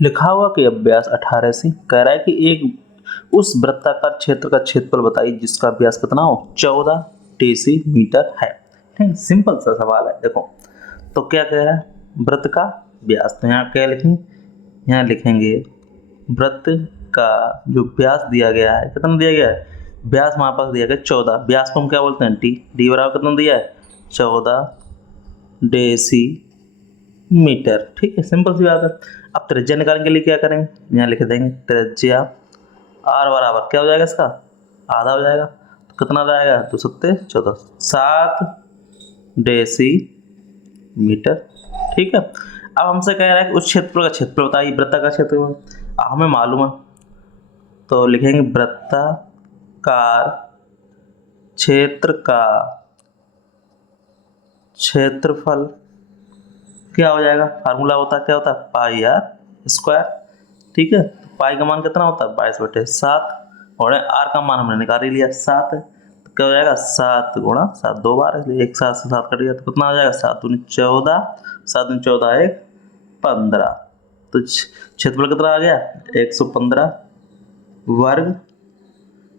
लिखा हुआ कि अभ्यास 18 से कह रहा है कि एक उस वृत्ताकार क्षेत्र का क्षेत्रफल बताइए जिसका व्यास कितना हो 14 डेसीमीटर है। ठीक, सिंपल सा सवाल है। देखो तो क्या कह रहा है वृत्त का व्यास, तो यहाँ क्या लिखेंगे, यहाँ लिखेंगे वृत्त का जो व्यास दिया गया है, कितना दिया गया है, व्यास हमारे पास दिया गया 14, व्यास को हम क्या बोलते हैं डी, डी बराबर कितना दिया है 14 डेसी मीटर। ठीक है, सिंपल सी बात है। अब त्रिज्या निकालने के लिए क्या करेंगे, यहाँ लिख देंगे त्रिज्या आर बराबर क्या हो जाएगा, इसका आधा हो जाएगा, तो कितना हो जाएगा 2 सत्ते 14 7 डेसी मीटर। ठीक है, अब हमसे कह रहा है कि उस क्षेत्र का क्षेत्रफल बताइए, वृत्त का क्षेत्रफल हमें मालूम है, तो लिखेंगे वृत्ताकार क्षेत्र का क्षेत्रफल क्या हो जाएगा, फार्मूला होता है क्या होता है पाई आर स्क्वायर। ठीक है, तो पाई का मान कितना होता है 22/7 और आर का मान हमने निकाल ही लिया 7 है, तो क्या हो जाएगा 7 गुणा 7 दो बार, इसलिए एक 7 से 7 कट गया, तो कितना हो जाएगा 7 दूनी 14, 7 दूनी 14 1 15, तो क्षेत्रफल कितना आ गया 115 वर्ग।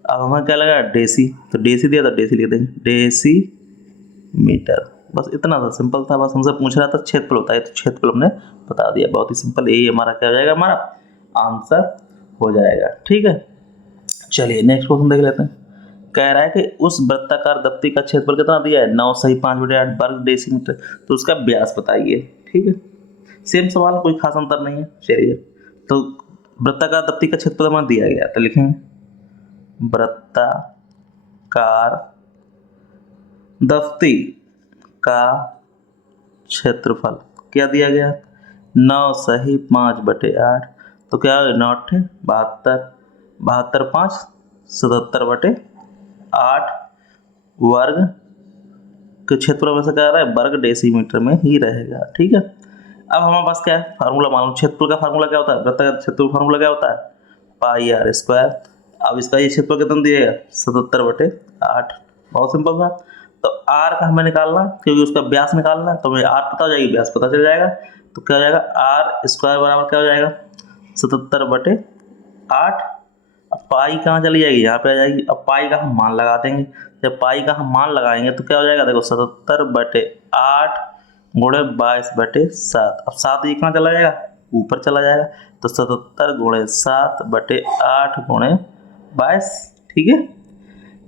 अब हमें क्या लगा डेसी, तो डेसी दिया था डेसी लिख देंगे डेसी मीटर। बस इतना सा सिंपल था, बस हमसे पूछ रहा था क्षेत्रफल होता है, तो क्षेत्रफल हमने बता दिया, बहुत ही सिंपल, यही हमारा क्या हो जाएगा, हमारा आंसर हो जाएगा। ठीक है, चलिए नेक्स्ट क्वेश्चन देख लेते हैं। कह रहा है कि उस वृत्ताकार दफ्ती का क्षेत्रफल कितना दिया है 9 सही 5/8 वर्ग डेसीमीटर, तो उसका व्यास बताइए। ठीक है, सेम सवाल, कोई खास अंतर नहीं है। चलिए, तो वृत्ताकार दफ्ती का क्षेत्रफल हमें दिया गया, तो लिखेंगे वृत्ताकार दफ्ती का क्षेत्रफल क्या दिया गया 9 सही 5/8, तो क्या हो 9 72, 72 5 77/8 वर्ग के क्षेत्रफल में से क्या आ रहा है वर्ग डेसीमीटर में ही रहेगा। ठीक है, अब हमारे पास क्या है फार्मूला मालूम, क्षेत्रफल का फार्मूला क्या होता है, वृत्त का क्षेत्रफल फार्मूला क्या होता है पाई आर स्क्वायर। अब इसका ये क्षेत्रफल कितना दिया 77/8, बहुत सिंपल था। तो आर का हमें निकालना है, क्योंकि उसका व्यास निकालना है, तो मुझे आर पता हो जाएगी व्यास पता चल जाएगा, तो क्या हो जाएगा आर स्क्वायर बराबर क्या हो जाएगा 77/8। अब पाई कहाँ चली जाएगी, यहाँ पे आ जाएगी। अब पाई का हम मान लगा देंगे, जब पाई का हम मान लगाएंगे तो क्या हो जाएगा देखो 77/8 गुणे 22/7। अब 7 ये कहाँ चला जाएगा ऊपर चला जाएगा, तो 77 गुणे 7/8 गुणे 22। ठीक है,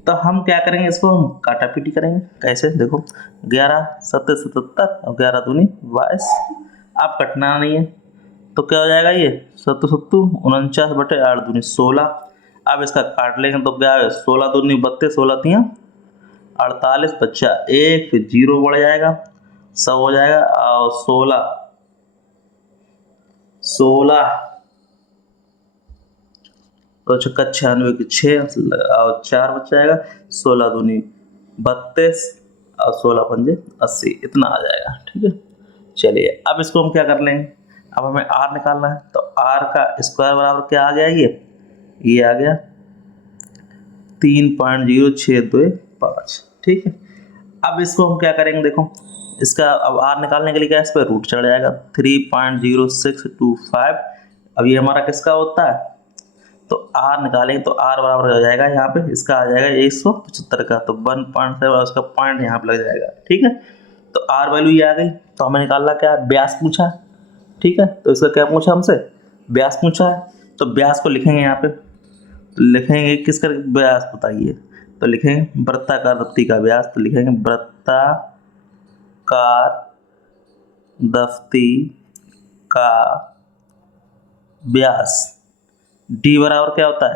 तो हम क्या करेंगे, इसको हम काटापीटी करेंगे। कैसे देखो 11 7 77 और 11 दूनी 22, आप कटना नहीं है, तो क्या हो जाएगा ये 7 7 49/8 दूनी 16। अब इसका काट लेंगे तो क्या है 16 दूनी 32, 16 तियाँ 48, बच्चा 1, फिर 0 बढ़ जाएगा 100 हो जाएगा, और 16 16 तो 96 की 6 और 4 बच जाएगा, 16 दूनी 32 और 16 पंजे 80, इतना आ जाएगा। ठीक है, चलिए अब इसको हम क्या कर लेंगे, अब हमें आर निकालना है, तो आर का स्क्वायर बराबर क्या आ गया ये आ गया 3.0625। ठीक है, अब इसको हम क्या करेंगे देखो, इसका अब आर निकालने के लिए क्या इस पर रूट चढ़ जाएगा 3.0625। अब ये हमारा किसका होता है, तो आर निकालेंगे तो आर बराबर हो जाएगा यहाँ पे इसका आ जाएगा 175 का, तो 1.7 उसका पॉइंट यहाँ पे लग जाएगा। ठीक है, तो आर वैल्यू ये आ गई, तो हमें निकालना क्या है व्यास पूछा है। ठीक है, तो इसका क्या पूछा हमसे व्यास पूछा है, तो व्यास को लिखेंगे यहाँ पे, तो लिखेंगे किसका व्यास बताइए, तो लिखेंगे वृत्ताकार दफ्ती का व्यास, तो लिखेंगे वृत्ताकार दफ्ती का व्यास डी बराबर क्या होता है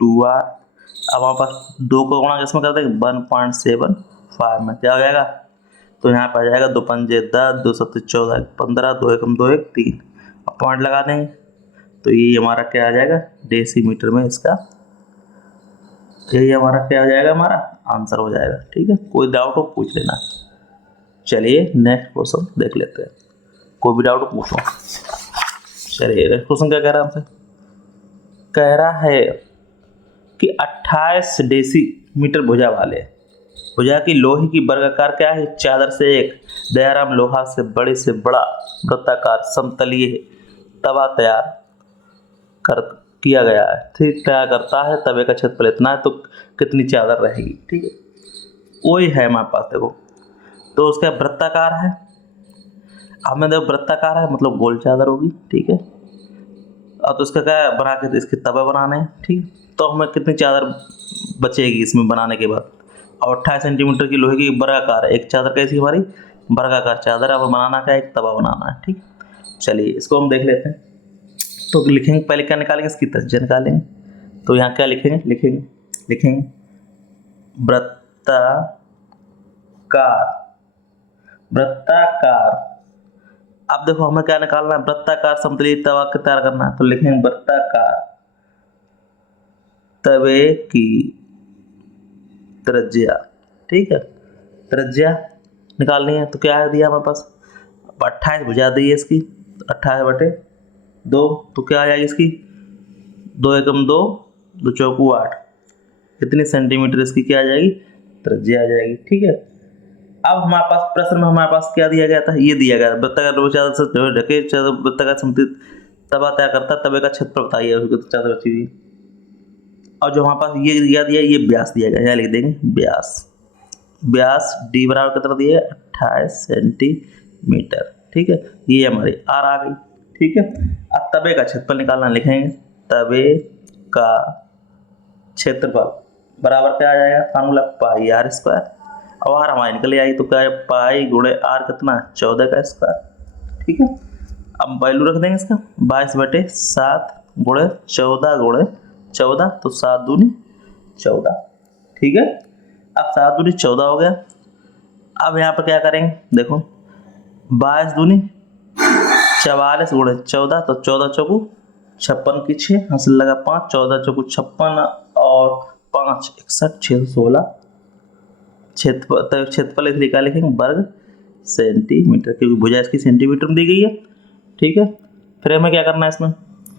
2r। अब हमारे पास 2 को गुणा किसमें कर देंगे 1.75 में, क्या हो जाएगा, तो यहाँ पे आ जाएगा 2 पंजे 10, 2 सत्ते 14, 15, 2 एकम 2 1 3, अब पॉइंट लगा देंगे, तो ये हमारा क्या आ जाएगा डेसीमीटर में, इसका यही हमारा क्या हो जाएगा हमारा आंसर हो जाएगा। ठीक है, कोई डाउट हो पूछ लेना। चलिए नेक्स्ट क्वेश्चन देख लेते हैं, कोई भी डाउट हो पूछो। चलिए नेक्स्ट क्वेश्चन क्या कह रहा है हमसे, कह रहा है कि 28 डेसीमीटर भुजा वाले भुजा की लोहे की वर्गाकार क्या है चादर से एक दयाराम लोहा से बड़ा वृत्ताकार समतलीय तवा तैयार कर किया गया है, ठीक, क्या करता है, तवे का क्षेत्रफल इतना है तो कितनी चादर रहेगी, ठीक है, वही है हमारे पास। देखो तो उसका वृत्ताकार है, हमें देखो वृत्ताकार है मतलब गोल चादर होगी, ठीक है। अब तो उसका क्या बना के इसके तवे बनाने हैं, ठीक, तो हमें कितनी चादर बचेगी इसमें बनाने के बाद। और 28 सेंटीमीटर की लोहे की वर्गाकार है, एक चादर कैसी हमारी वर्गाकार चादर, अब बनाना क्या है, एक तवा बनाना है, ठीक। चलिए इसको हम देख लेते हैं। तो लिखेंगे पहले क्या निकालेंगे, इसकी त्रिज्या निकालेंगे। तो यहाँ क्या लिखेंगे, लिखेंगे वृत्ताकार। अब देखो हमें क्या निकालना है, वृत्ताकार समतलीय तवा का तैयार करना है, तो लिखेंगे वृत्ताकार तवे की त्रिज्या, ठीक है, त्रिज्या निकालनी है। तो क्या है दिया हमारे पास, 28 भुजा दी है इसकी, 28/2, तो क्या आ जाएगी इसकी 2 एकम 2, 2 चौकू 8, कितनी सेंटीमीटर इसकी क्या आ जाएगी, त्रिज्या आ जाएगी, ठीक है। अब हमारे पास प्रश्न में हमारे पास क्या दिया गया था, ये दिया गया वृत्ताकार चादर से ढके वृत्ताकार समतल तवा तैयार करता है, तवे का क्षेत्रफल बताइए, उसको चादर बची हुई। और जो हमारे पास ये दिया ये व्यास दिया गया, यहाँ लिख देंगे व्यास डी बराबर कितना दिया है, 28 सेंटीमीटर, ठीक है, ये हमारी आर आ गई, ठीक है। अब तवे का क्षेत्रफल निकालना, लिखेंगे तवे का क्षेत्रफल बराबर क्या आ जाएगा, फार्मूला पाई आर स्क्वायर, और आर हमारी निकल आई, तो क्या है पाई गुणे आर कितना 14 का स्क्वायर, ठीक है। अब वैल्यू रख देंगे इसका 22/7 गुणे 14 तो 7 दूनी 14, ठीक है। अब 7 दूनी 14 हो गया। अब यहाँ पर क्या करेंगे, देखो 22 दूनी 44 गुणे 14, तो 14 चौकू 56 की 6, हासिल लगा 5, 14 चौकू 56 और 5 61, 616 क्षेत्रफल इसलिए क्या लिखेंगे वर्ग सेंटीमीटर, क्योंकि भुजा इसकी सेंटीमीटर में दी गई है, ठीक है। फिर हमें क्या करना है, इसमें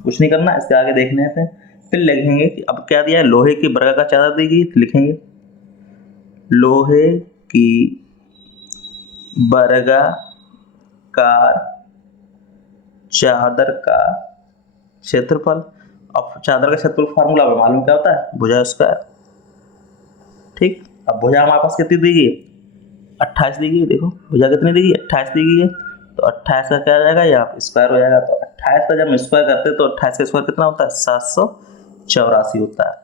कुछ नहीं करना, इसके आगे देखने हैं। फिर लिखेंगे कि अब क्या दिया है, लोहे की वर्गाकार चादर दी गई, तो लिखेंगे लोहे की वर्गाकार चादर का क्षेत्रफल। अब चादर का क्षेत्रफल फार्मूला में मालूम क्या होता है, भुजा स्क्वायर, ठीक। अब भुजा हमारे पास कितनी दी गई, 28 दी गई, देखो भुजा कितनी दी गई, 28 दी गई है, तो 28 का क्या आ जाएगा, यहाँ पे स्क्वायर हो जाएगा। तो 28 का जब हम स्क्वायर करते हैं तो 28 का स्क्वायर कितना होता है, 784 होता है,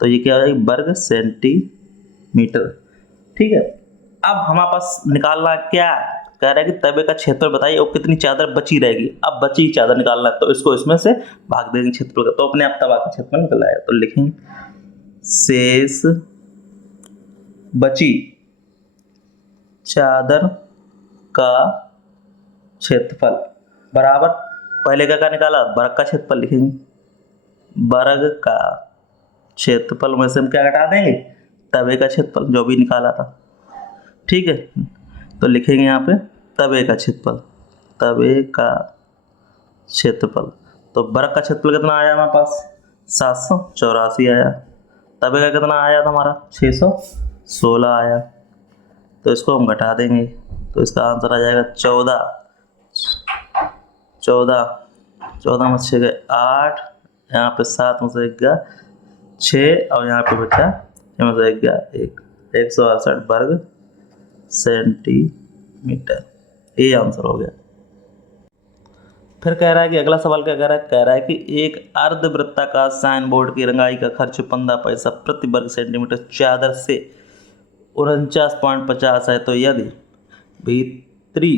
तो ये क्या हो जाएगी वर्ग सेंटीमीटर, ठीक है। अब हमारे पास निकालना क्या कह रहा है कि तवे का क्षेत्रफल बताइए और कितनी चादर बची रहेगी। अब बची चादर निकालना है, तो इसको इसमें से भाग देंगे क्षेत्रफल का, तो अपने आप तवा का क्षेत्रफल निकल आएगा। तो लिखेंगे शेष बची चादर का क्षेत्रफल बराबर, पहले का निकाला वर्ग का क्षेत्रफल, लिखेंगे वर्ग का क्षेत्रफल में से हम क्या घटा देंगे, तवे का क्षेत्रफल जो भी निकाला था, ठीक है। तो लिखेंगे यहाँ पे तवे का क्षेत्रफल, तो वर्ग का क्षेत्रफल कितना आया हमारे पास 784 आया, तवे का कितना आया था हमारा 616 आया, तो इसको हम घटा देंगे, तो इसका आंसर आ जाएगा 14 में 6 गए 8, यहाँ पे 7 में से 1 गया 6, और यहाँ पे बचा 6 में से 1 गया 1, 168 वर्ग सेंटीमीटर, ये आंसर हो गया। फिर कह रहा है कि अगला सवाल क्या कह रहा है कि एक अर्धवृत्ताकार साइन बोर्ड की रंगाई का खर्च 15 पैसा प्रति वर्ग सेंटीमीटर चादर से 49.50 है, तो यदि भीतरी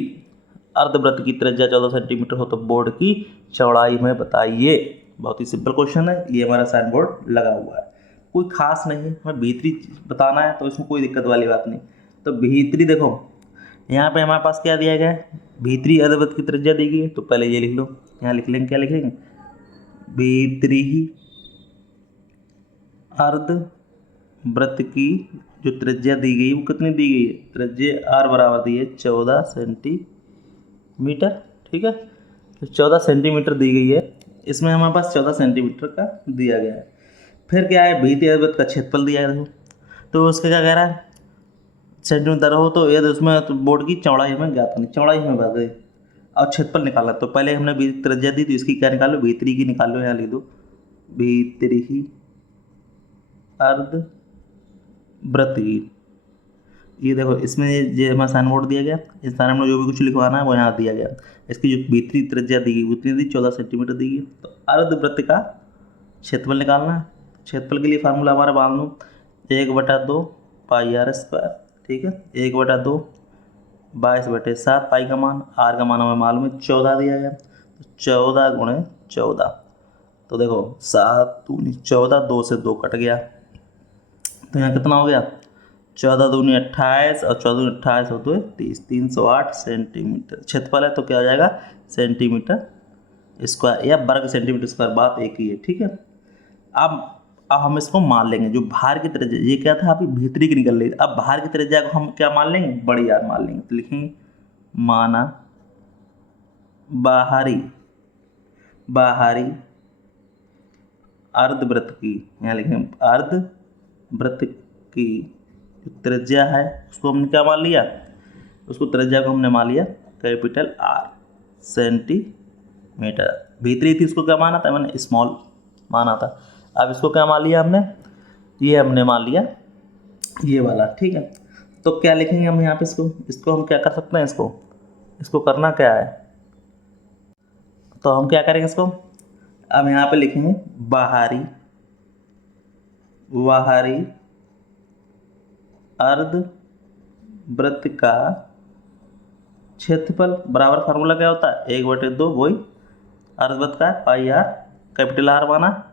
अर्धवृत्त की त्रिज्या 14 सेंटीमीटर हो तो बोर्ड की चौड़ाई में बताइए। बहुत ही सिंपल क्वेश्चन है, ये हमारा साइन बोर्ड लगा हुआ है, कोई खास नहीं है, हमें भीतरी बताना है तो इसमें कोई दिक्कत वाली बात नहीं। तो भीतरी देखो यहाँ पे हमारे पास क्या दिया गया है, भीतरी अर्धवृत्त की त्रिज्या दी गई है, तो पहले ये लिख लो, यहाँ लिख लेंगे, क्या लिखेंगे भीतरी अर्धवृत्त की जो त्रिज्या दी गई वो कितनी दी गई है, त्रिज्या आर बराबर दी है 14 सेंटीमीटर, ठीक है। तो 14 सेंटीमीटर दी गई है, इसमें हमारे पास 14 सेंटीमीटर का दिया गया है। फिर क्या है, भीतरी अर्धवृत्त का क्षेत्रफल दिया है, तो उसका क्या कह रहा है सेंटीमीटर हो, तो यदि उसमें तो बोर्ड की चौड़ाई में ज्ञात नहीं, चौड़ाई में बात है, और क्षेत्रफल निकालना। तो पहले हमने त्रिज्या दी तो इसकी क्या निकालो, भीतरी की निकालो, यहाँ लिख दो भीतरी ही अर्ध वृत्त की। ये देखो इसमें ये हमारा साइन बोर्ड दिया गया, इस साइन में जो भी कुछ लिखवाना है वो यहाँ दिया गया। इसकी जो भीतरी त्रिज्या दी गई उतनी दी 14 सेंटीमीटर दी गई। तो अर्धवृत्त का क्षेत्रफल निकालना है। क्षेत्रफल के लिए फार्मूला हमारा बांध लो 1/2 पाई आर स्क्वायर, ठीक है, 1/2 22/7 पाई का मान, आर का मान हमें मालूम है 14 दिया गया, तो 14 गुणे 14। तो देखो 7 दूनी 14, 2 से 2 कट गया, तो यहाँ कितना हो गया 14 दूनी 28 और 14 दूनी 28 और 2 30, 308 सेंटीमीटर क्षेत्रफल है। तो क्या हो जाएगा सेंटीमीटर स्क्वायर या वर्ग सेंटीमीटर स्क्वायर, बात एक ही है, ठीक है। अब हम इसको मान लेंगे जो बाहर की त्रिज्या, ये क्या था अभी भीतरी की निकल रही थी, अब बाहर की त्रिज्या को हम क्या मान लेंगे, बड़ी आर मान लेंगे। तो लिखेंगे माना बाहरी अर्धवृत्त की, यहाँ लिखेंगे अर्धवृत्त की जो त्रिज्या है उसको हमने क्या मान लिया, उसको त्रिज्या को हमने मान लिया कैपिटल आर सेंटीमीटर। भीतरी थी उसको क्या माना था, मैंने स्मॉल माना था। अब इसको क्या मान लिया हमने, ये हमने मान लिया ये वाला, ठीक है। तो क्या लिखेंगे हम यहाँ पे, इसको हम क्या कर सकते हैं, इसको करना क्या है, तो हम क्या करेंगे इसको, अब यहाँ पे लिखेंगे बाहरी अर्धवृत्त का क्षेत्रफल बराबर फार्मूला क्या होता है 1/2 वही अर्धवृत्त का पाई आर, कैपिटल आर माना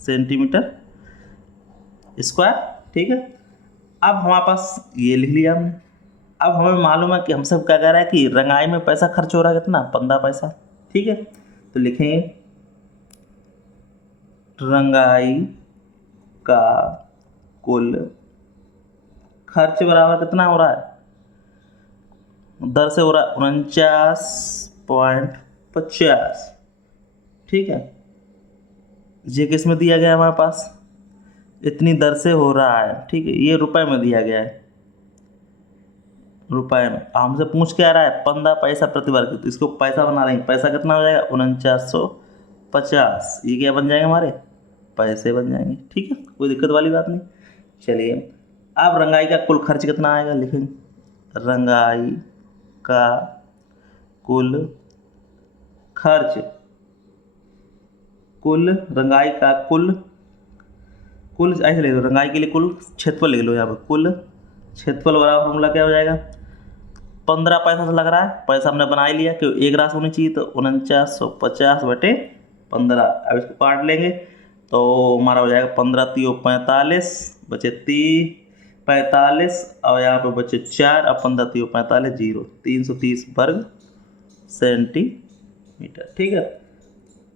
सेंटीमीटर स्क्वायर, ठीक है। अब हमारे पास ये लिख लिया हमने। अब हमें मालूम है कि हम सब क्या कह रहा है कि रंगाई में पैसा खर्च हो रहा है कितना 15 पैसा, ठीक है। तो लिखेंगे रंगाई का कुल खर्च बराबर कितना हो रहा है, दर से हो रहा है 49.50, ठीक है। ये किस में दिया गया है हमारे पास, इतनी दर से हो रहा है, ठीक है, ये रुपए में दिया गया है, रुपए में। हमसे पूछ क्या रहा है 15 पैसा प्रति वर्ग, तो इसको पैसा बना लेंगे, पैसा कितना हो जाएगा 4950, ये क्या बन जाएंगे हमारे पैसे बन जाएंगे, ठीक है, कोई दिक्कत वाली बात नहीं। चलिए अब रंगाई का कुल खर्च कितना आएगा, लिखेंगे रंगाई का कुल खर्च, रंगाई का कुल ऐसे लिख लो, रंगाई के लिए कुल क्षेत्रफल लिख लो यहाँ पर, कुल क्षेत्रफल बराबर फॉर्मूला क्या हो जाएगा 15 पैसा से लग रहा है, पैसा हमने बना ही लिया क्योंकि एक राशि होनी चाहिए, तो 4950/15। अब इसको काट लेंगे तो हमारा हो जाएगा 15 3 45 बचे 45 और यहाँ पे बचे 4 और 15 3 45 0, 330 वर्ग सेंटीमीटर, ठीक है।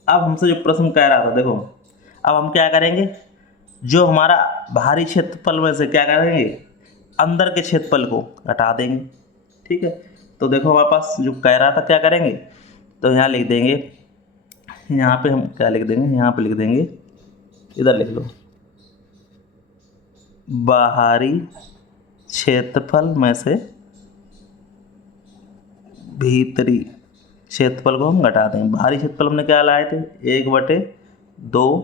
अब हमसे जो प्रश्न कह रहा था देखो, अब हम क्या करेंगे, जो हमारा बाहरी क्षेत्रफल में से क्या करेंगे अंदर के क्षेत्रफल को घटा देंगे, ठीक है। तो देखो हमारे पास जो कह रहा था क्या करेंगे, तो यहाँ लिख देंगे, यहाँ पे हम क्या लिख देंगे, यहाँ पे लिख देंगे, इधर लिख लो बाहरी क्षेत्रफल में से भीतरी क्षेत्रफल को हम घटा देंगे। बाहरी क्षेत्रफल हमने क्या लाए थे 1/2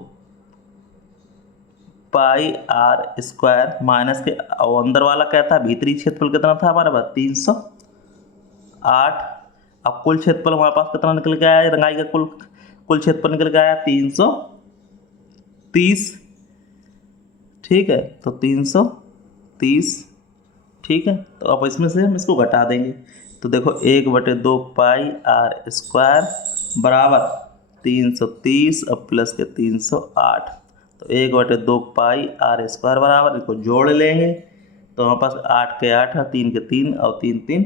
पाई आर स्क्वायर माइनस के, और अंदर वाला क्या था भीतरी क्षेत्रफल कितना था हमारे पास 308। अब कुल क्षेत्रफल हमारे पास कितना निकल के आया, रंगाई का कुल क्षेत्रफल निकल के आया 330, ठीक है, तो 330, ठीक है। तो अब इसमें से हम इसको घटा देंगे, तो देखो 1/2 पाई आर स्क्वायर बराबर 330 और प्लस के 308, तो 1/2 पाई आर स्क्वायर बराबर, इसको जोड़ लेंगे तो हमारे पास 8 के 8 है, 3 के 3 और 3 3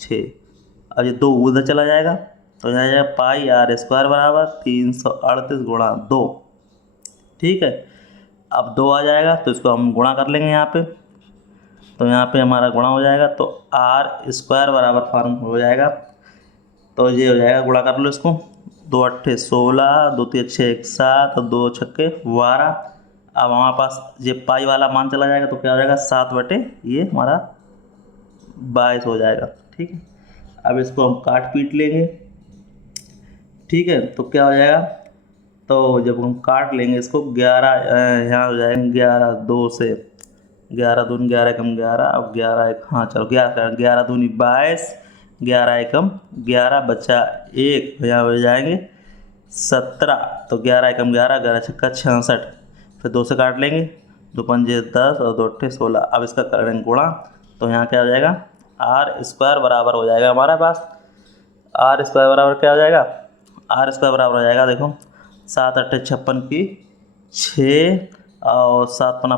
6, अब ये 2 उधर चला जाएगा तो यहाँ जाएगा पाई आर स्क्वायर बराबर 338 गुणा 2, ठीक है। अब 2 आ जाएगा तो इसको हम गुणा कर लेंगे यहाँ पे, तो यहाँ पे हमारा गुणा हो जाएगा, तो आर स्क्वायर बराबर फॉर्म हो जाएगा, तो ये हो जाएगा, गुणा कर लो इसको, 2 8 16, 2 3 6 7 और 2 6 12। अब हमारे पास ये पाई वाला मान चला जाएगा तो क्या हो जाएगा 7 ये हमारा 22 हो जाएगा, ठीक है। अब इसको हम काट पीट लेंगे, ठीक है। तो क्या हो जाएगा, तो जब हम काट लेंगे इसको 11 यहाँ हो जाएगा 11 2 से 11 दूनी 11 एकम 11 और 11 एक, हाँ चलो 11 दूनी 22, 11 एकम 11 बचा एक, यहाँ हो जाएंगे 17, तो 11 एकम 11, 11 छक्का 66, फिर 2 से काट लेंगे, 2 पंजे 10 और 2 अट्ठे 16। अब इसका करेंगे गुणा, तो यहाँ क्या हो जाएगा आर स्क्वायर बराबर हो जाएगा हमारे पास, आर स्क्वायर बराबर क्या हो जाएगा, आर स्क्वायर बराबर हो जाएगा देखो 7 अट्ठे 56 की 6 और 7 पना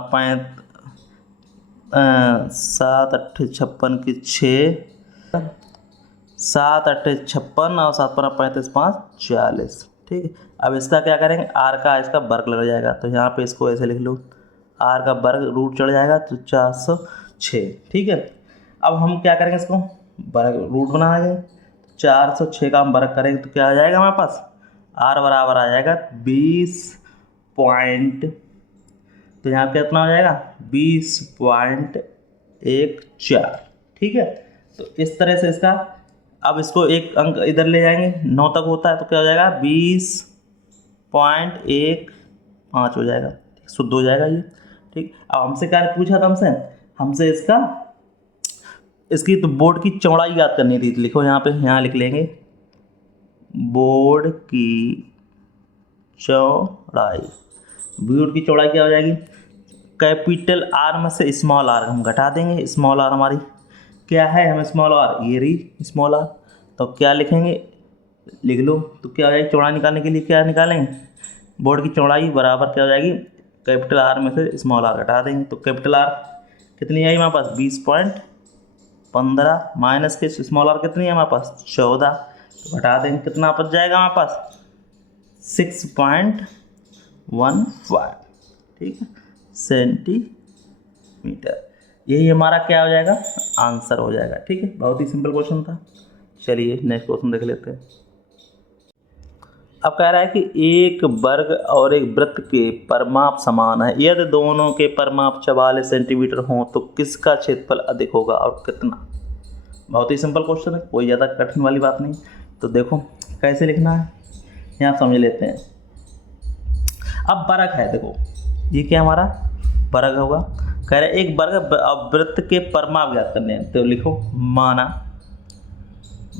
7 अट्ठे 56 की 6, 7 अट्ठे 56 और 7 पना 35 5 40। ठीक है। अब इसका क्या करेंगे, आर का इसका वर्ग लग जाएगा, तो यहाँ पे इसको ऐसे लिख लो, आर का वर्ग रूट चढ़ जाएगा तो 406। ठीक है। अब हम क्या करेंगे, इसको वर्ग रूट बनाएंगे, 406 का हम वर्ग करेंगे तो क्या आ जाएगा हमारे पास, आर बराबर आ जाएगा 20 पॉइंट, तो यहाँ पे कितना हो जाएगा 20.14। ठीक है। तो इस तरह से इसका, अब इसको एक अंक इधर ले जाएंगे, 9 तक होता है तो क्या हो जाएगा 20.15 हो जाएगा, शुद्ध हो जाएगा ये। ठीक। अब हमसे क्या पूछा था, हमसे इसकी तो बोर्ड की चौड़ाई याद करनी थी, तो लिखो यहाँ पे, यहाँ लिख लेंगे बोर्ड की चौड़ाई। बोर्ड की चौड़ाई क्या हो जाएगी, कैपिटल आर में से स्मॉल आर हम घटा देंगे, स्मॉल आर हमारी क्या है, हम स्मॉल आर ये रही स्मॉल आर, तो क्या लिखेंगे लिख लो, तो क्या हो जाएगी चौड़ाई निकालने के लिए क्या निकालेंगे, बोर्ड की चौड़ाई बराबर क्या हो जाएगी, कैपिटल आर में से स्मॉल आर घटा देंगे, तो कैपिटल आर कितनी आई हमारे पास 20.15 माइनस के स्मॉल आर कितनी है हमारे पास 14, तो घटा देंगे कितना बच जाएगा हमारे पास 6.15। ठीक है, सेंटीमीटर। यही हमारा क्या हो जाएगा आंसर हो जाएगा। ठीक है, बहुत ही सिंपल क्वेश्चन था। चलिए नेक्स्ट क्वेश्चन देख लेते हैं। अब कह रहा है कि एक वर्ग और एक वृत्त के परिमाप समान है, यदि दोनों के परिमाप 44 सेंटीमीटर हों तो किसका क्षेत्रफल अधिक होगा और कितना। बहुत ही सिंपल क्वेश्चन है, कोई ज़्यादा कठिन वाली बात नहीं। तो देखो कैसे लिखना है, यहाँ समझ लेते हैं। अब वर्ग है, देखो ये क्या हमारा वर्ग होगा, कह रहे एक वर्ग वृत्त के परिमाप ज्ञात करने हैं, तो लिखो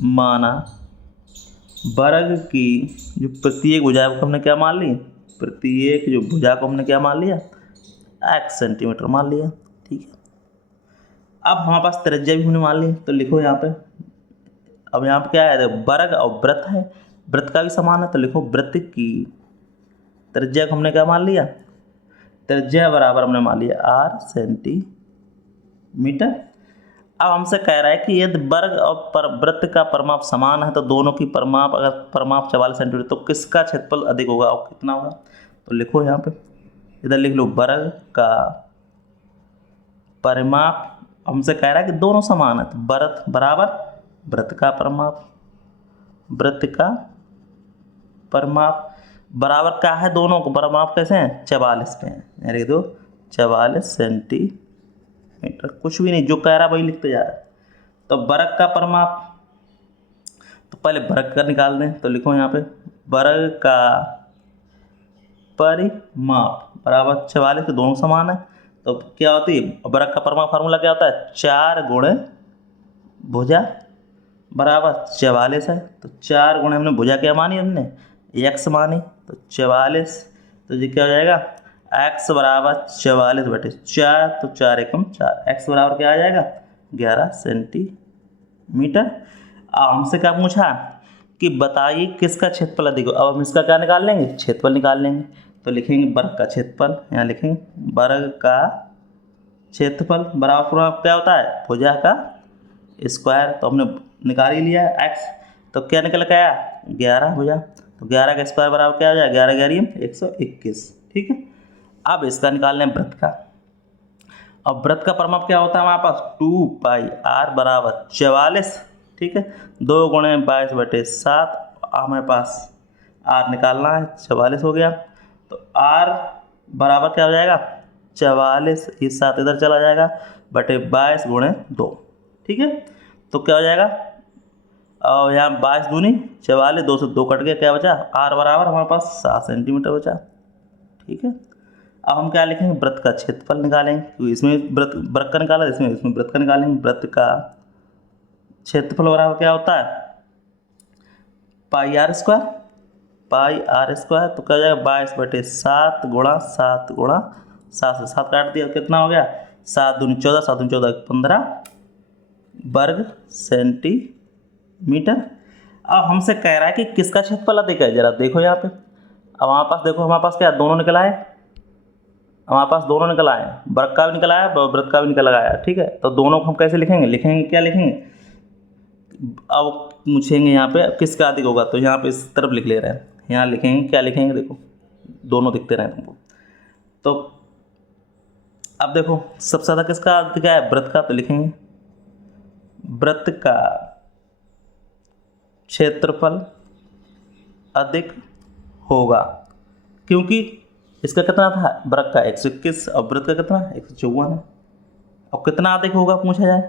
माना वर्ग की जो प्रत्येक भुजा को हमने क्या मान ली, प्रत्येक जो भुजा को हमने क्या मान लिया x सेंटीमीटर मान लिया। ठीक है। अब हमारे पास त्रिज्या भी हमने मान ली, तो लिखो यहाँ पे, अब यहाँ पे क्या है वर्ग और वृत्त है, वृत्त का भी समान है, तो लिखो वृत्त की त्रिज्या को हमने क्या मान लिया, त्रिज्या बराबर हमने मान लिया r सेंटीमीटर। अब हमसे कह रहा है कि यदि वर्ग और वृत्त का परिमाप समान है तो दोनों की परिमाप, अगर परिमाप 44 सेंटीमीटर तो किसका क्षेत्रफल अधिक होगा और कितना होगा। तो लिखो यहाँ पे, इधर लिख लो वर्ग का परिमाप, हमसे कह रहा है कि दोनों समान है, तो वृत्त बराबर वृत्त का परिमाप, वृत्त का परिमाप बराबर क्या है, दोनों को परिमाप कैसे हैं 44 पे हैं, लिख दो 44 सेंटीमीटर, कुछ भी नहीं जो कह रहा वही लिखते जा रहा है। तो वर्ग का परिमाप, तो पहले वर्ग का निकाल दें, तो लिखो यहाँ पे वर्ग का परिमाप बराबर 44 के दोनों समान है, तो क्या होती है वर्ग का परिमाप फार्मूला क्या होता है 4 गुणे भुजा बराबर 44 है, तो 4 गुणे हमने भुजा क्या मानी, हमने x मानी, तो 44, तो ये क्या हो जाएगा x बराबर 44/4, तो 4 एकम 4, x बराबर क्या आ जाएगा 11 सेंटीमीटर। अब हमसे क्या पूछा कि बताइए किसका क्षेत्रफल अधिक हो। अब हम इसका क्या निकाल लेंगे, क्षेत्रफल निकाल लेंगे, तो लिखेंगे वर्ग का क्षेत्रफल, यहाँ लिखेंगे वर्ग का क्षेत्रफल बराबर क्या होता है भुजा का स्क्वायर, तो हमने निकाल ही लिया x, तो क्या निकल के आया 11 भुजा, तो 11 का स्क्वायर बराबर क्या हो जाएगा 11 11 121। ठीक है। अब इसका निकाल लें वृत्त का, अब वृत्त का परिमाप क्या होता है हमारे पास 2πr बराबर 44। ठीक है, 2 गुणे 22/7, हमारे पास r निकालना है, 44 हो गया, तो r बराबर क्या हो जाएगा 44, ये 7 इधर चला जाएगा बटे 22 गुणे 2। ठीक है, तो क्या हो जाएगा और यहाँ 22 दूनी 44, 2 से 2 कट गया, क्या बचा r बराबर हमारे पास 7 सेंटीमीटर बचा। ठीक है, अब हम क्या लिखेंगे, वृत्त का क्षेत्रफल निकालेंगे, क्योंकि इसमें वृत्त का निकाला, इसमें वृत्त का निकालेंगे। वृत्त का क्षेत्रफल बराबर क्या होता है, pi R square, pi R square. तो क्या हो जाएगा 22/7 गुणा 7 गुणा 7 से 7 काट दिया, कितना हो गया 7 दूनी 14, 7 दूनी 14 15 वर्ग सेंटीमीटर। अब हमसे कह रहा है कि किसका क्षेत्रफल अधिक है, जरा देखो यहाँ पे। अब हमारे पास देखो, हमारे पास क्या दोनों निकल आए, हमारे पास दोनों निकल आए, वर्ग का भी निकल आया, वृत्त का भी निकल आया। ठीक है, तो दोनों को हम कैसे लिखेंगे, क्या लिखेंगे, अब पूछेंगे यहाँ पे किसका अधिक होगा, तो यहाँ पे इस तरफ लिख ले रहे हैं, यहाँ लिखेंगे, क्या लिखेंगे, देखो दोनों दिखते रहे तुमको। तो अब देखो सबसे ज़्यादा किसका अधिक है, वृत्त का, तो लिखेंगे वृत्त का क्षेत्रफल अधिक होगा, क्योंकि इसका कितना था, वृत्त का 121 और वृत्त का कितना 154 है। अब कितना अधिक होगा पूछा जाए,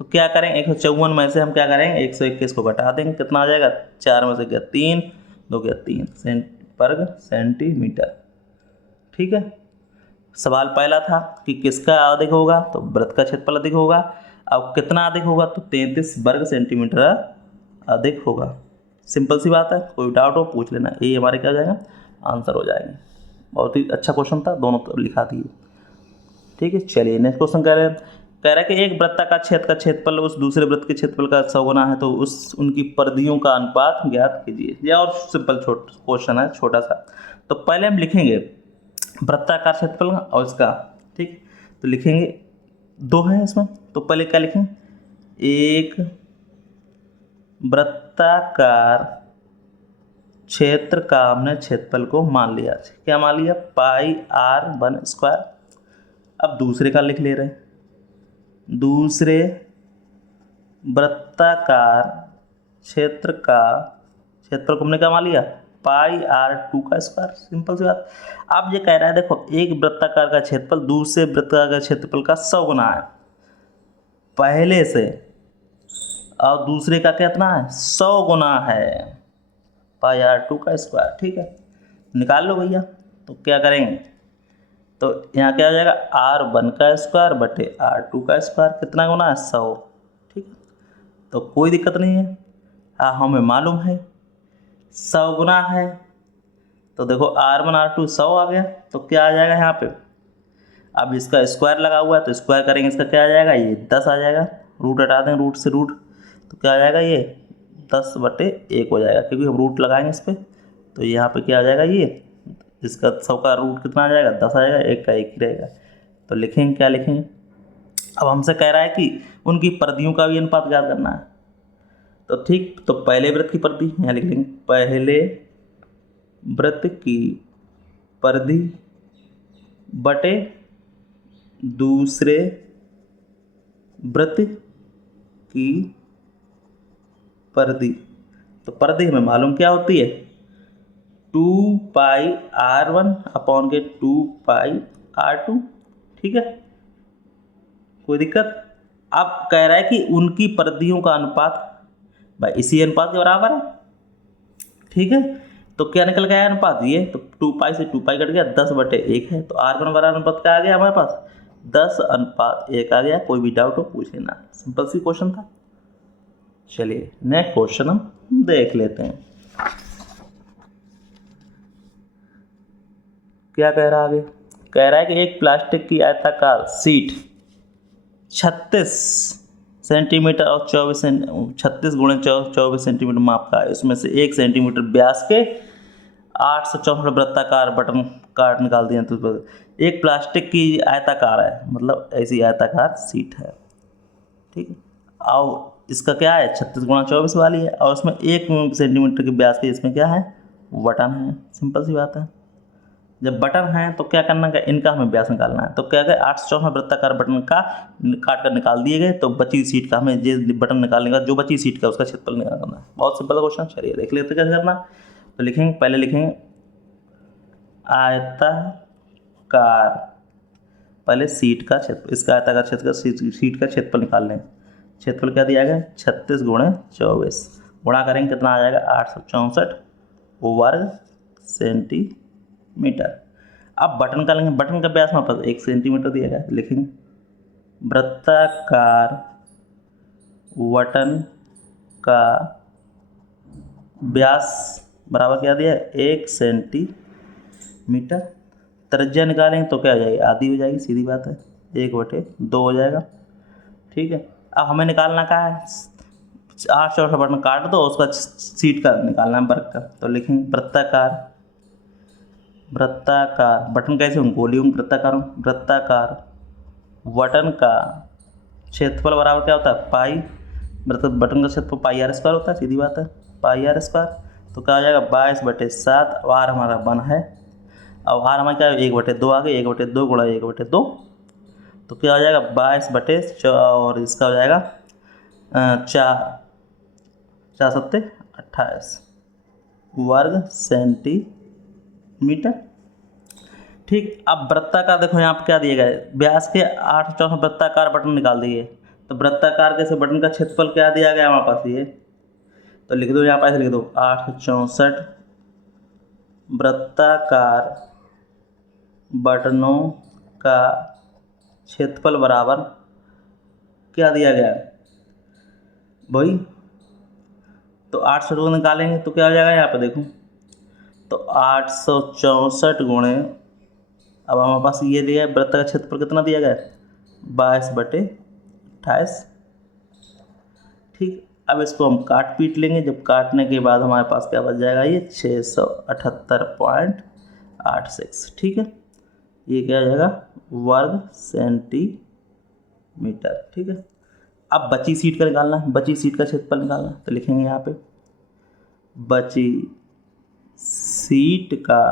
तो क्या करें, 154 में से हम क्या करेंगे 121 को घटा देंगे, कितना आ जाएगा 4 में से गया 3, 2 गया 3 वर्ग सेंटीमीटर। ठीक है, सवाल पहला था कि किसका अधिक होगा, तो वृत्त का क्षेत्रफल अधिक होगा। अब कितना अधिक होगा, तो 33 वर्ग सेंटीमीटर अधिक होगा। सिंपल सी बात है, कोई डाउट हो पूछ लेना, ये हमारे क्या हो जाएगा आंसर हो जाएंगे। बहुत ही अच्छा क्वेश्चन था, दोनों तरफ लिखा दिए। ठीक है, चलिए नेक्स्ट क्वेश्चन कह रहा है कि एक वृत्ताकार क्षेत्र का क्षेत्रफल उस दूसरे वृत्त के क्षेत्रफल का 100 गुना है, तो उस उनकी परिधियों का अनुपात ज्ञात कीजिए। यह और सिंपल क्वेश्चन है, छोटा सा। तो पहले हम लिखेंगे वृत्ताकार क्षेत्रफल और इसका, ठीक, तो लिखेंगे 2 है इसमें, तो पहले क्या लिखेंगे, एक वृत्ताकार क्षेत्र का हमने क्षेत्रफल को मान लिया, क्या मान लिया, पाई r1 स्क्वायर। अब दूसरे का लिख ले रहे हैं, दूसरे वृत्ताकार क्षेत्र का क्षेत्रफल को हमने क्या मान लिया, पाई r2 का स्क्वायर। सिंपल सी बात। अब ये कह रहा है देखो, एक वृत्ताकार का क्षेत्रफल दूसरे वृत्ताकार का क्षेत्रफल का 100 गुना है पहले से, और दूसरे का कितना है 100 गुना है, पाई r2 का स्क्वायर। ठीक है, निकाल लो भैया। तो क्या करेंगे, तो यहाँ क्या हो जाएगा r1 का स्क्वायर बटे r2 का स्क्वायर, कितना गुना है 100। ठीक है, तो कोई दिक्कत नहीं है, हाँ हमें मालूम है 100 गुना है, तो देखो r1 r2 100 आ गया, तो क्या आ जाएगा यहाँ पे, अब इसका स्क्वायर लगा हुआ है तो स्क्वायर करेंगे, इसका क्या आ जाएगा, ये 10 आ जाएगा, रूट हटा देंगे, रूट से रूट, तो क्या आ जाएगा ये 10/1 हो जाएगा, क्योंकि हम रूट लगाएंगे इस पर। तो यहाँ पे क्या आ जाएगा, ये इसका 100 का रूट कितना आ जाएगा 10 आ जाएगा, 1 का 1 ही रहेगा। तो लिखेंगे, क्या लिखेंगे, अब हमसे कह रहा है कि उनकी परिधियों का भी अनुपात ज्ञात करना है। तो ठीक, तो पहले वृत्त की परिधि यहाँ लिख लेंगे, पहले वृत्त की परिधि बटे दूसरे वृत्त की परिधि। तो परिधि हमें मालूम क्या होती है, 2 पाई r1 अपॉन के 2 पाई r2। ठीक है, कोई दिक्कत। अब कह रहा है कि उनकी परिधियों का अनुपात भाई इसी अनुपात के बराबर है। ठीक है, तो क्या निकल गया अनुपात, ये तो 2 पाई से 2 पाई कट गया, 10/1 है, तो r1 बराबर अनुपात क्या आ गया हमारे पास 10:1 आ गया। कोई भी डाउट हो पूछ लेना, सिंपल सी क्वेश्चन था। चलिए नेक्स्ट क्वेश्चन हम देख लेते हैं, क्या कह रहा है आगे। कह रहा है कि एक प्लास्टिक की आयताकार सीट 36 सेंटीमीटर और 36 गुणे 24 सेंटीमीटर माप का है, उसमें से 1 सेंटीमीटर व्यास के 8 से 64 वृत्ताकार बटन काट निकाल दिए। तो एक प्लास्टिक की आयताकार है, मतलब ऐसी आयताकार सीट है। ठीक है, और इसका क्या है 36 गुणा 24 वाली है, और उसमें 1 सेंटीमीटर के व्यास के इसमें क्या है बटन है। सिंपल सी बात है, जब बटन है तो क्या करना है, इनका हमें व्यास निकालना है। तो क्या गए 864 वृत्ताकार बटन का काट कर निकाल दिए गए, तो बची सीट का हमें जो बटन निकालने का, जो बची सीट का उसका क्षेत्रफल निकालना है। बहुत सिंपल क्वेश्चन, चलिए देख लेते कैसे करना। तो लिखेंगे, पहले लिखेंगे आयताकार, पहले सीट का क्षेत्र, इसका आयताकार क्षेत्र का सीट का क्षेत्रफल निकाल लें। क्षेत्रफल क्या दिया गया 36 गुणे 24 गुणा करेंगे कितना आ जाएगा 864 वर्ग सेंटीमीटर। अब बटन का लेंगे, बटन का व्यास हमारे पास 1 सेंटीमीटर दिया गया है, लिखेंगे वृत्ताकार बटन का व्यास बराबर क्या दिया है 1 सेंटीमीटर। त्रिज्या निकालेंगे तो क्या हो जाएगी, आधी हो जाएगी, सीधी बात है, 1/2 हो जाएगा। ठीक है, अब हमें निकालना क्या है, 8 बटन काट दो, उसका सीट का निकालना है वर्ग का। तो लिखेंगे वृत्ताकार, वृत्ताकार बटन कैसे हूँ, गोली हूँ, वृत्ताकार हूँ, वृत्ताकार बटन का क्षेत्रफल बराबर क्या होता है पाई, मतलब बटन का क्षेत्रफल पाई आर स्क्वायर होता है, सीधी बात है, पाई आर स्क्वायर। तो क्या हो जाएगा 22/7, आर हमारा 1 है, अब आर हमारा क्या है 1/2 आ गई, 1/2 गुणा 1/2, तो क्या हो जाएगा 22 और इसका हो जाएगा 4 सत्ते 28 वर्ग सेंटीमीटर। ठीक, अब वृत्ताकार देखो यहाँ पे क्या दिया गया है, व्यास के 8 वृत्ताकार बटन निकाल दिए, तो वृत्ताकार के से बटन का क्षेत्रफल क्या दिया गया हमारे पास ये, तो लिख दो यहाँ पर, ऐसे लिख दो 864 वृत्ताकार बटनों का क्षेत्रफल बराबर क्या दिया गया है भाई, तो 800 को निकालेंगे तो क्या हो जाएगा यहाँ पे देखो, तो 864 गुणे, अब हमारे पास ये दिया है वृत्त का क्षेत्रफल कितना दिया गया है 22/28। ठीक, अब इसको हम काट पीट लेंगे, जब काटने के बाद हमारे पास क्या बच जाएगा ये 678.86। ठीक है, ये क्या हो जाएगा वर्ग सेंटीमीटर। ठीक है, अब बची सीट का निकालना है, बची सीट का क्षेत्रफल निकालना है, तो लिखेंगे यहाँ पे बची सीट का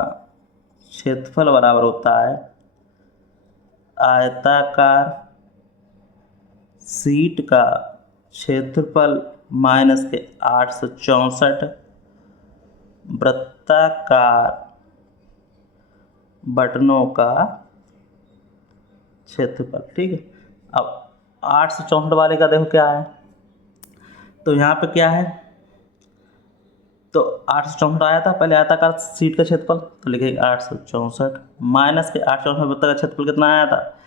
क्षेत्रफल बराबर होता है आयताकार सीट का क्षेत्रफल माइनस के 864 वृत्ताकार बटनों का क्षेत्रफल। ठीक है, अब 864 वाले का देखो क्या है, तो यहाँ पे क्या है, तो 864 आया था पहले आयताकार सीट का क्षेत्रफल, तो लिखेंगे 864 माइनस के 864 वृत्त का क्षेत्रफल कितना आया था,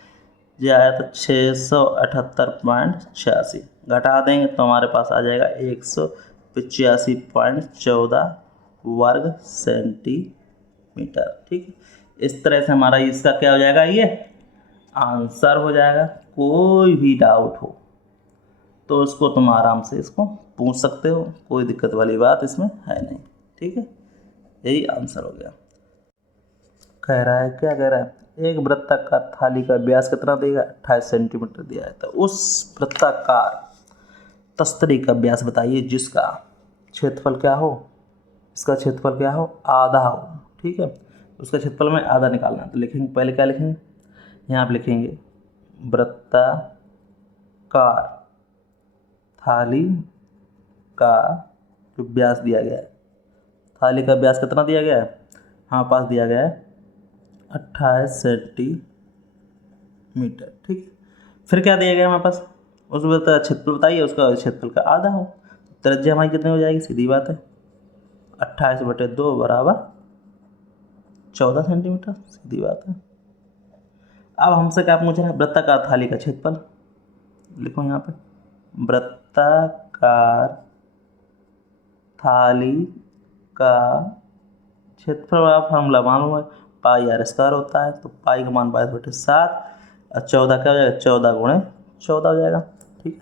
ये आया था 678.86, घटा देंगे तो हमारे पास आ जाएगा 185.14 वर्ग सेंटीमीटर। ठीक है, इस तरह से हमारा इसका क्या हो जाएगा, ये आंसर हो जाएगा। कोई भी डाउट हो तो इसको तुम आराम से इसको पूछ सकते हो, कोई दिक्कत वाली बात इसमें है नहीं। ठीक है, यही आंसर हो गया। कह रहा है, क्या कह रहा है, एक वृत्ताकार थाली का व्यास कितना देगा 28 सेंटीमीटर दिया है, तो उस वृत्ताकार तस्तरी का व्यास बताइए जिसका क्षेत्रफल क्या हो, इसका क्षेत्रफल क्या हो आधा हो। ठीक है, उसका क्षेत्रफल में आधा निकालना है, तो लिखेंगे पहले क्या लिखेंगे, यहाँ पे लिखेंगे वृत्ताकार थाली का जो व्यास दिया गया है, थाली का व्यास कितना दिया गया है, हमारे पास दिया गया है 28 सेंटीमीटर। ठीक, फिर क्या दिया गया हमारे पास, उस क्षेत्रफल बताइए, उसका क्षेत्रफल का आधा हो, त्रिज्या हमारी कितनी हो जाएगी, सीधी बात है 28/2 बराबर 14 सेंटीमीटर, सीधी बात है। अब हमसे क्या पूछ रहा है, वृत्ताकार थाली का क्षेत्रफल, लिखो यहाँ पे वृत्ताकार थाली का क्षेत्रफल वाला फार्मूला मालूम है, पाई आर स्क्वायर होता है, तो पाई का मान 22/7 और 14 क्या हो जाएगा 14 गुणे 14 हो जाएगा। ठीक है,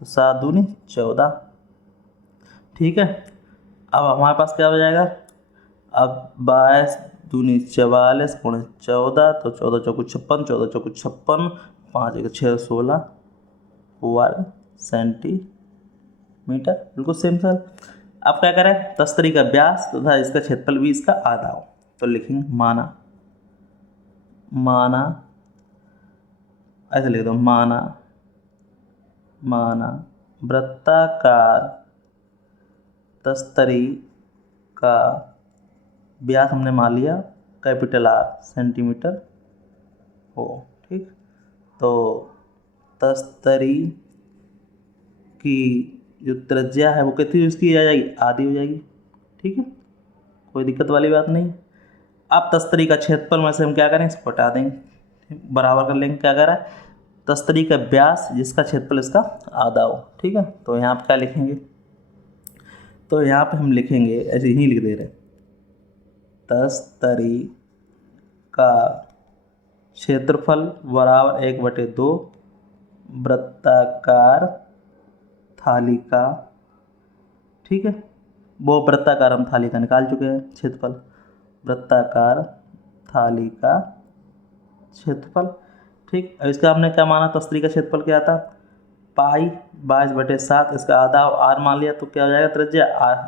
तो 7 दूनी 14। ठीक है, अब हमारे पास क्या हो जाएगा, अब 22 दूनी 44 गुणे 14, तो 14 चौको 56, 14 चौको 56, 5 1 6 16 वर्ग सेंटीमीटर, बिल्कुल सिंपल। अब क्या करें, तस्तरी का व्यास तथा इसका क्षेत्रफल भी इसका आधा हो, तो लिखेंगे माना, माना ऐसे लिख दो, माना माना वृत्ताकार तस्तरी का व्यास हमने मान लिया कैपिटल आर सेंटीमीटर हो। ठीक, तो तस्तरी की जो त्रिज्या है वो कितनी उसकी आ जाएगी, आधी हो जाएगी। ठीक है, कोई दिक्कत वाली बात नहीं। अब तस्तरी का क्षेत्रफल में से हम क्या करें, इसको हटा देंगे, बराबर कर लेंगे। क्या कह रहा है, तस्तरी का व्यास जिसका क्षेत्रफल इसका आधा हो। ठीक है, तो यहाँ पे क्या लिखेंगे, तो यहाँ पे हम लिखेंगे, ऐसे ही लिख दे रहे, तस्तरी का क्षेत्रफल बराबर 1/2 वृत्ताकार थाली का। ठीक है, वो वृत्ताकार हम थाली का निकाल चुके हैं क्षेत्रफल, वृत्ताकार थाली का क्षेत्रफल। ठीक, अब इसका हमने क्या माना, तस्तरी का क्षेत्रफल क्या था, पाई 22/7, इसका आधा आर मान लिया, तो क्या हो जाएगा, त्रिज्या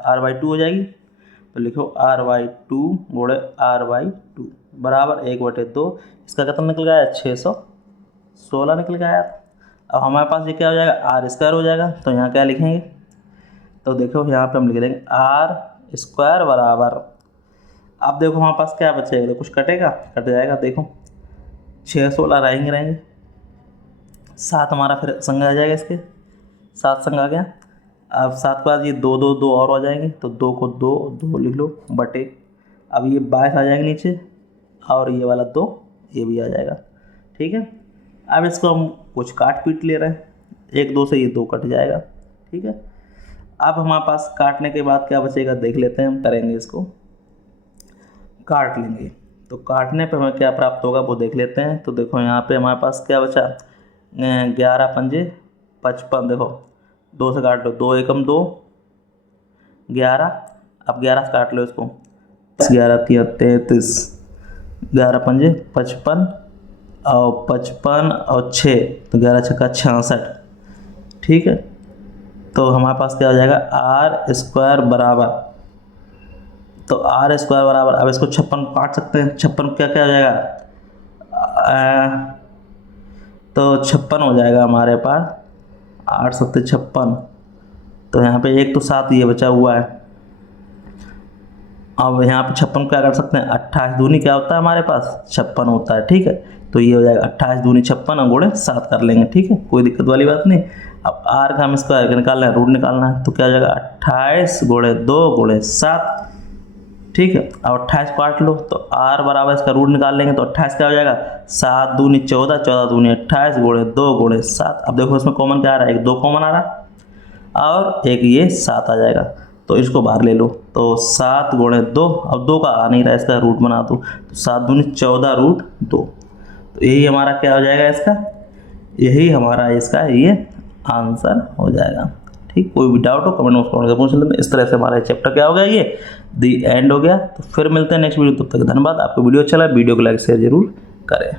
r/2 हो जाएगी। तो लिखो r/2 गुणे r/2 बराबर 1/2, इसका कितना निकल गया, 616 निकल गया। अब हमारे पास ये क्या हो जाएगा, r² हो जाएगा। तो यहाँ क्या लिखेंगे, तो देखो यहाँ पे हम लिख देंगे r² बराबर, अब देखो हमारे पास क्या बचेगा, तो कुछ कटेगा, कट जाएगा। देखो 616 रहेंगे, 7 हमारा फिर संग आ जाएगा, इसके 7 संग आ गया। अब 7 के बाद ये 2 2 2 और आ जाएंगे, तो 2 को 2 2 लिख लो बटे, अब ये 22 आ जाएंगे नीचे, और ये वाला 2 ये भी आ जाएगा। ठीक है, अब इसको हम कुछ काट पीट ले रहे हैं, 1 2 से ये 2 कट जाएगा। ठीक है, अब हमारे पास काटने के बाद क्या बचेगा देख लेते हैं, हम करेंगे इसको काट लेंगे, तो काटने पे हमें क्या प्राप्त होगा वो देख लेते हैं। तो देखो यहाँ पे हमारे पास क्या बचा, 11 पंजे 55, देखो 2 से काट लो, 2 एकम 2 11, अब 11 से काट लो इसको, 11 3 33, 11 पंजे 55 और 55 और 6, तो 11 छक्का 66। ठीक है, तो हमारे पास क्या हो जाएगा, r² बराबर, तो r² बराबर, अब इसको 56 काट सकते हैं, 56 क्या क्या हो जाएगा, तो 56 हो जाएगा हमारे पास, 8 7 56, तो यहाँ पे एक तो 7 ये बचा हुआ है। अब यहाँ पे 56 क्या कर सकते हैं, 28 दूनी क्या होता है हमारे पास, 56 होता है। ठीक है, तो ये हो जाएगा 28 दूनी 56 और गुणे 7 कर लेंगे। ठीक है, कोई दिक्कत वाली बात नहीं। अब r का हम इसका निकालना है, रूट निकालना है, तो क्या हो जाएगा 28 गुणे 2 गुणे 7। ठीक है, अब 28 काट लो, तो r बराबर इसका रूट निकाल लेंगे, तो 28 क्या हो जाएगा, 7 दूनी 14 14 दूनी 28 गुणे 2 गुणे 7। अब देखो इसमें कॉमन क्या आ रहा है, एक 2 कॉमन आ रहा है और एक ये 7 आ जाएगा, तो इसको बाहर ले लो, तो 7 गुणे 2, अब 2 का आ नहीं रहा है, इसका रूट बना दो, तो 7 दूनी 14 रूट 2, तो यही हमारा क्या हो जाएगा, इसका यही हमारा इसका ये आंसर हो जाएगा। ठीक, कोई भी डाउट हो कमेंट में पूछ लेते। इस तरह से हमारा चैप्टर क्या हो गया, ये दी एंड हो गया। तो फिर मिलते हैं नेक्स्ट वीडियो, तब तक धन्यवाद। आपको वीडियो अच्छा लगा वीडियो को लाइक शेयर जरूर करें।